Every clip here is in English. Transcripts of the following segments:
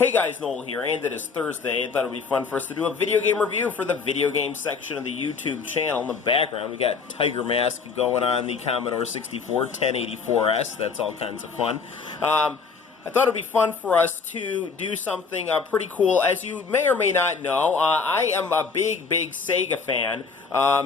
Hey guys, Noel here, and it is Thursday. I thought it would be fun for us to do a video game review for the video game section of the YouTube channel. In the background, we got Tiger Mask going on the Commodore 64 1084S. That's all kinds of fun. I thought it would be fun for us to do something pretty cool. As you may or may not know, I am a big Sega fan.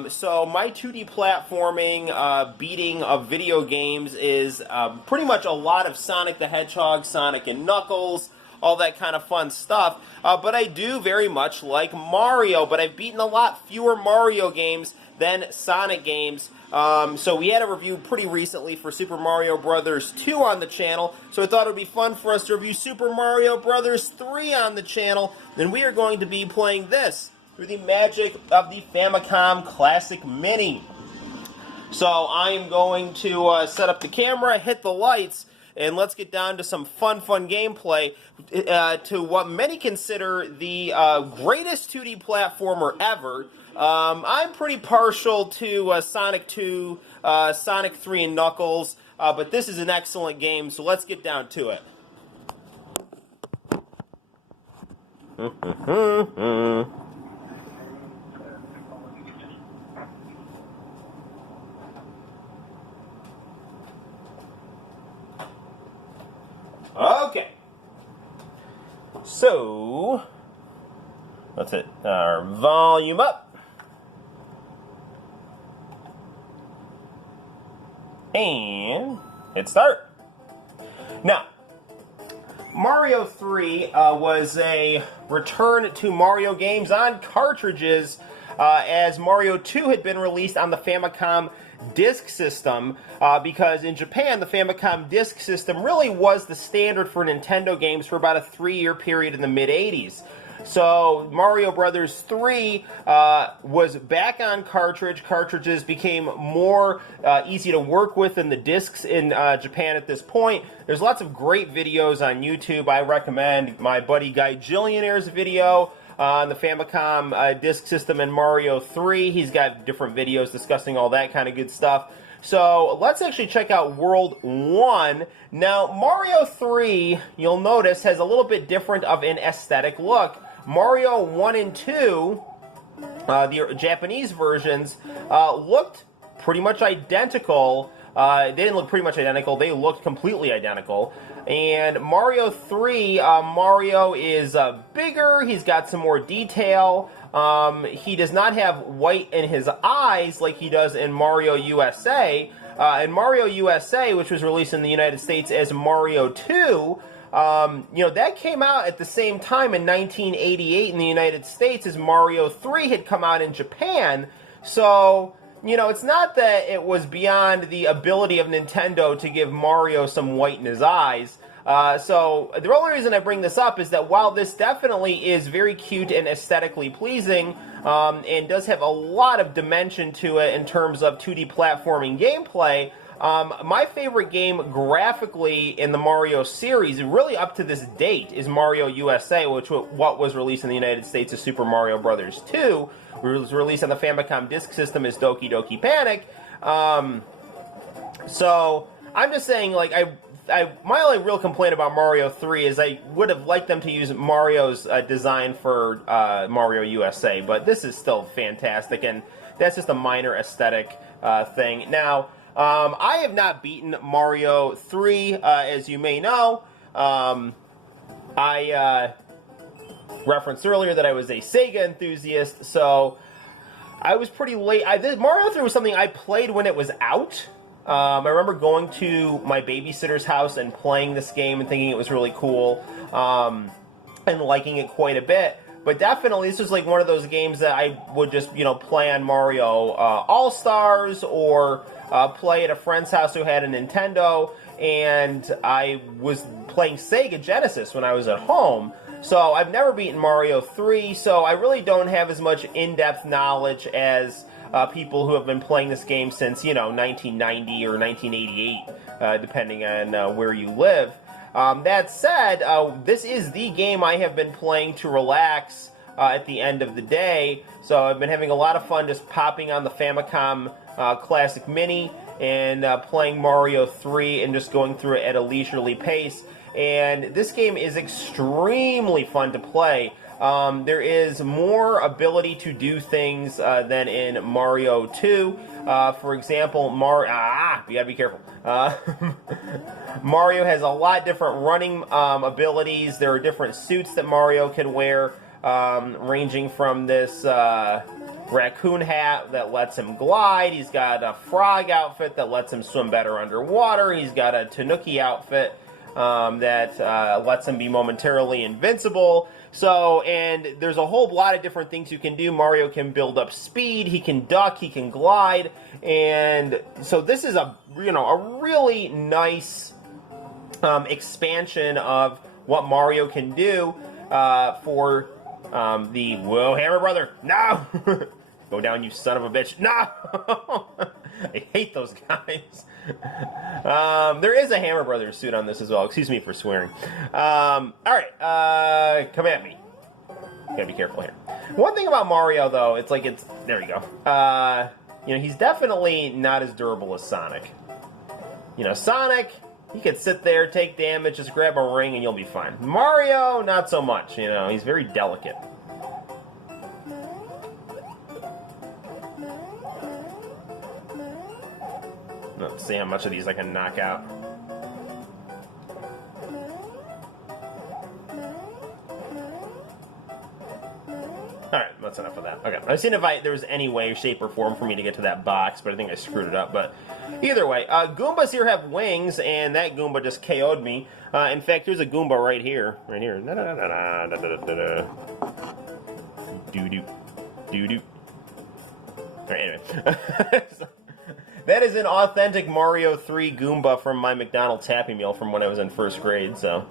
So my 2D platforming beating of video games is pretty much a lot of Sonic the Hedgehog, Sonic and Knuckles, all that kind of fun stuff. But I do very much like Mario, but I've beaten a lot fewer Mario games than Sonic games. So we had a review pretty recently for Super Mario Bros. 2 on the channel, so I thought it would be fun for us to review Super Mario Bros. 3 on the channel. Then we are going to be playing this through the magic of the Famicom Classic Mini. So I am going to set up the camera, hit the lights, and let's get down to some fun gameplay to what many consider the greatest 2D platformer ever. I'm pretty partial to Sonic 2, Sonic 3, and Knuckles, but this is an excellent game, so let's get down to it. Okay, so let's hit our volume up, and hit start. Now, Mario 3 was a return to Mario games on cartridges, as Mario 2 had been released on the Famicom disk system, because in Japan the Famicom disk system really was the standard for Nintendo games for about a 3-year period in the mid-80s. So Mario Bros. 3 was back on cartridge. Cartridges became more easy to work with than the discs in Japan at this point. There's lots of great videos on YouTube. I recommend my buddy Guy Gillionaire's video on the Famicom disk system and Mario 3. He's got different videos discussing all that kind of good stuff. So let's actually check out World 1. Now, Mario 3, you'll notice, has a little bit different of an aesthetic look. Mario 1 and 2, the Japanese versions, looked pretty much identical. They didn't look pretty much identical, they looked completely identical. And Mario 3, Mario is bigger, he's got some more detail. He does not have white in his eyes like he does in Mario USA. And Mario USA, which was released in the United States as Mario 2, you know, that came out at the same time in 1988 in the United States as Mario 3 had come out in Japan. So, you know, it's not that it was beyond the ability of Nintendo to give Mario some white in his eyes. So the only reason I bring this up is that while this definitely is very cute and aesthetically pleasing, and does have a lot of dimension to it in terms of 2D platforming gameplay, my favorite game graphically in the Mario series, really up to this date, is Mario USA, which was released in the United States as Super Mario Bros. 2. It was released on the Famicom disk system as Doki Doki Panic. So I'm just saying, like, my only real complaint about Mario 3 is I would have liked them to use Mario's design for Mario USA, but this is still fantastic, and that's just a minor aesthetic thing. Now, I have not beaten Mario 3, as you may know. I referenced earlier that I was a Sega enthusiast, so I was pretty late. Mario 3 was something I played when it was out. I remember going to my babysitter's house and playing this game and thinking it was really cool, and liking it quite a bit. But definitely, this was like one of those games that I would just, you know, play on Mario All-Stars, or play at a friend's house who had a Nintendo, and I was playing Sega Genesis when I was at home. So I've never beaten Mario 3, so I really don't have as much in-depth knowledge as people who have been playing this game since, you know, 1990 or 1988, depending on where you live. That said, this is the game I have been playing to relax at the end of the day, so I've been having a lot of fun just popping on the Famicom Classic Mini and playing Mario 3 and just going through it at a leisurely pace. and this game is extremely fun to play. There is more ability to do things than in Mario 2. For example, you gotta be careful. Mario has a lot different running abilities. There are different suits that Mario can wear, ranging from this raccoon hat that lets him glide. He's got a frog outfit that lets him swim better underwater. He's got a tanuki outfit that lets him be momentarily invincible. So, and there's a whole lot of different things you can do. Mario can build up speed, he can duck, he can glide, and so this is a really nice expansion of what Mario can do for the Hammer Brother. No, go down, you son of a bitch. No, I hate those guys. There is a Hammer Brothers suit on this as well. Excuse me for swearing. Alright, come at me. Gotta be careful here. One thing about Mario, though, there we go. He's definitely not as durable as Sonic. Sonic, he could sit there, take damage, just grab a ring, and you'll be fine. Mario, not so much. He's very delicate. Let's see how much of these I can knock out. Alright, that's enough of that. Okay, I've seen if there was any way, shape, or form for me to get to that box, but I think I screwed it up. But either way, Goombas here have wings, and that Goomba just KO'd me. In fact, here's a Goomba right here. Right here. Doo-doo. Doo-doo. Alright, anyway. That is an authentic Mario 3 Goomba from my McDonald's Happy Meal from when I was in first grade, so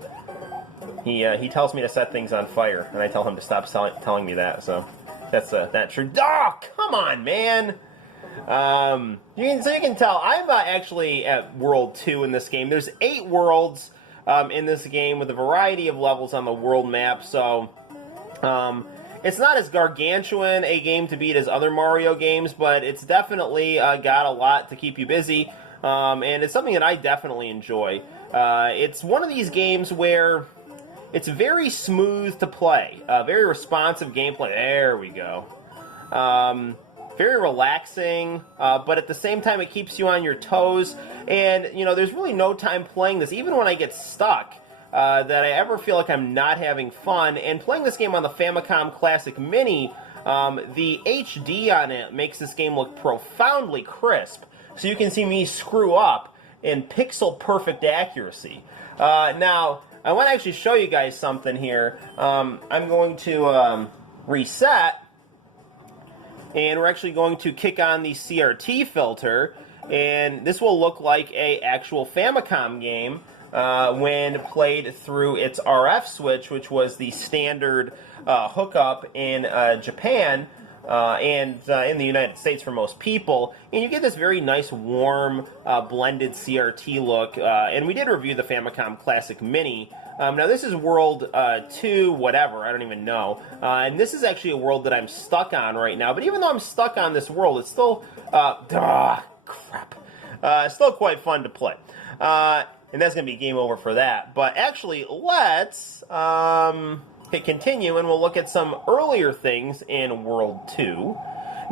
he tells me to set things on fire, and I tell him to stop telling me that, so that's true. Oh, come on, man! You can tell, I'm actually at World 2 in this game. There's 8 worlds in this game with a variety of levels on the world map, so it's not as gargantuan a game to beat as other Mario games, but it's definitely got a lot to keep you busy, and it's something that I definitely enjoy. It's one of these games where it's very smooth to play, very responsive gameplay. There we go. Very relaxing, but at the same time it keeps you on your toes, and there's really no time playing this, even when I get stuck. That I ever feel like I'm not having fun. And playing this game on the Famicom Classic Mini, the HD on it makes this game look profoundly crisp. So you can see me screw up in pixel-perfect accuracy. Now, I want to actually show you guys something here. I'm going to reset, and we're actually going to kick on the CRT filter, and this will look like a actual Famicom game. When played through its RF switch, which was the standard hookup in Japan and in the United States for most people. And you get this very nice, warm, blended CRT look. And we did review the Famicom Classic Mini. Now, this is World 2, whatever, I don't even know. And this is actually a world that I'm stuck on right now. But even though I'm stuck on this world, it's still, still quite fun to play. And that's going to be game over for that. But actually, let's hit continue, and we'll look at some earlier things in World 2.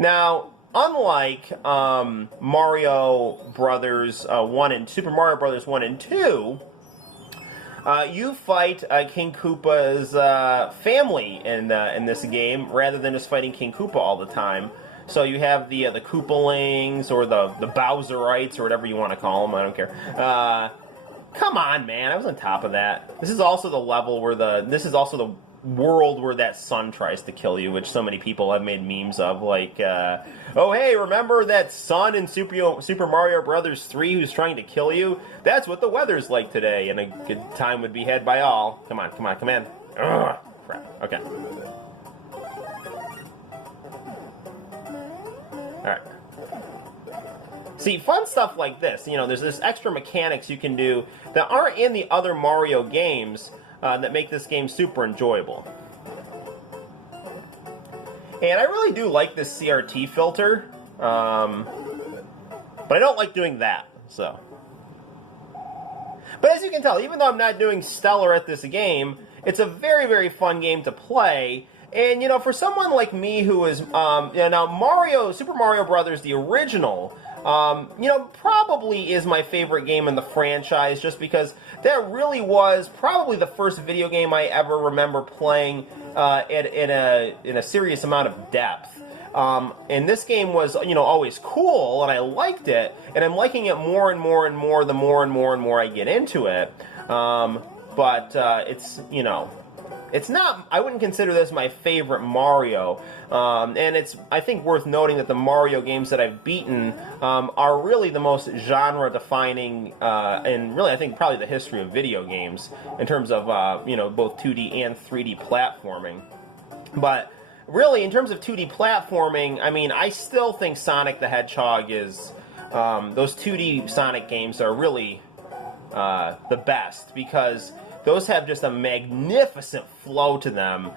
Now, unlike Mario Brothers 1 and Super Mario Brothers 1 and 2, you fight King Koopa's family in this game, rather than just fighting King Koopa all the time. So you have the Koopalings, or the Bowserites, or whatever you want to call them. I don't care. Come on, man! I was on top of that. This is also the level where this is also the world where that sun tries to kill you, which so many people have made memes of. Like, oh hey, remember that sun in Super Mario Brothers 3 who's trying to kill you? That's what the weather's like today, and a good time would be had by all. Come on, come on, come in. Ugh, crap. Okay. All right. See, fun stuff like this, there's this extra mechanics you can do that aren't in the other Mario games that make this game super enjoyable. And I really do like this CRT filter, but I don't like doing that, so. But as you can tell, even though I'm not doing stellar at this game, it's a very, very fun game to play. And, you know, for someone like me who is, now Super Mario Brothers, the original, you know, probably is my favorite game in the franchise, just because that really was probably the first video game I ever remember playing in a serious amount of depth. And this game was, you know, always cool, and I liked it, and I'm liking it more and more and more the more and more I get into it. But it's, you know, it's not, I wouldn't consider this my favorite Mario, and it's, I think, worth noting that the Mario games that I've beaten are really the most genre-defining, and really, I think, probably the history of video games, in terms of, you know, both 2D and 3D platforming. But really, in terms of 2D platforming, I mean, I still think Sonic the Hedgehog is, those 2D Sonic games are really the best, because those have just a magnificent flow to them,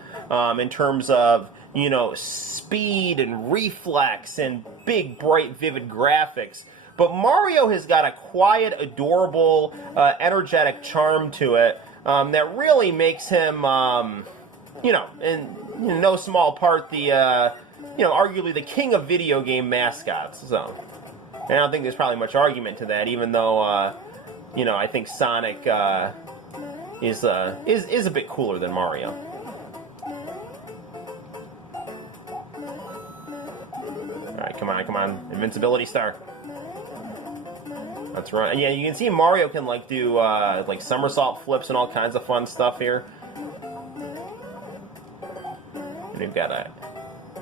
in terms of, you know, speed and reflex and big, bright, vivid graphics. But Mario has got a quiet, adorable, energetic charm to it that really makes him, you know, in no small part the, you know, arguably the king of video game mascots. So, and I don't think there's probably much argument to that, even though, you know, I think Sonic is a bit cooler than Mario. Alright, come on. Invincibility star. That's right. Yeah, you can see Mario can, like, do, like, somersault flips and all kinds of fun stuff here. And we've got to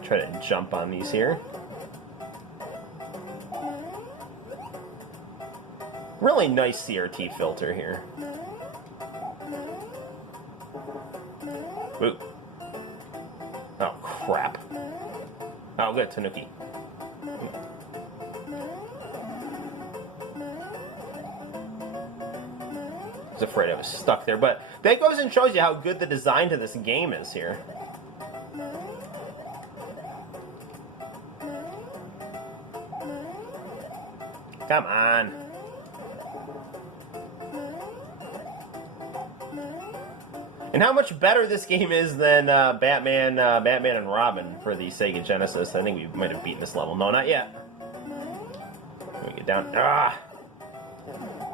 try to jump on these here. Really nice CRT filter here. Ooh. Oh, crap. Oh, good, Tanuki. I was afraid I was stuck there, but that goes and shows you how good the design to this game is here. Come on. And how much better this game is than Batman and Robin for the Sega Genesis. I think we might have beaten this level. No, not yet. Let me get down. Ah!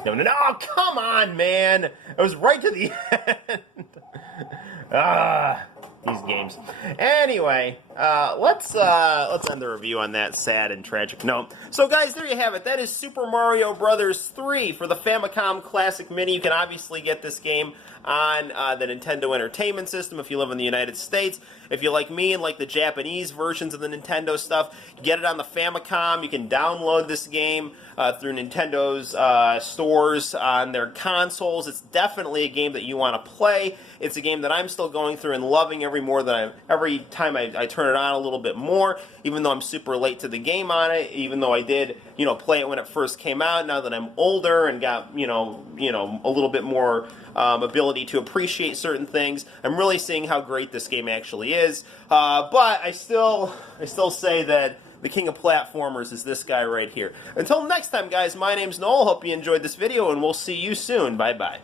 No, come on, man! It was right to the end. Ah! These games. Anyway, let's end the review on that sad and tragic note. So, guys, there you have it. That is Super Mario Brothers 3 for the Famicom Classic Mini. You can obviously get this game on the Nintendo Entertainment System if you live in the United States. If you like me and like the Japanese versions of the Nintendo stuff, get it on the Famicom. You can download this game through Nintendo's stores on their consoles. It's definitely a game that you want to play. It's a game that I'm still going through and loving every time I turn it on a little bit more, even though I'm super late to the game on it, even though I did, you know, play it when it first came out. Now that I'm older and got, you know, a little bit more ability to appreciate certain things, I'm really seeing how great this game actually is. But I still say that the king of platformers is this guy right here. Until next time, guys, my name's Noel. Hope you enjoyed this video, and we'll see you soon. Bye-bye.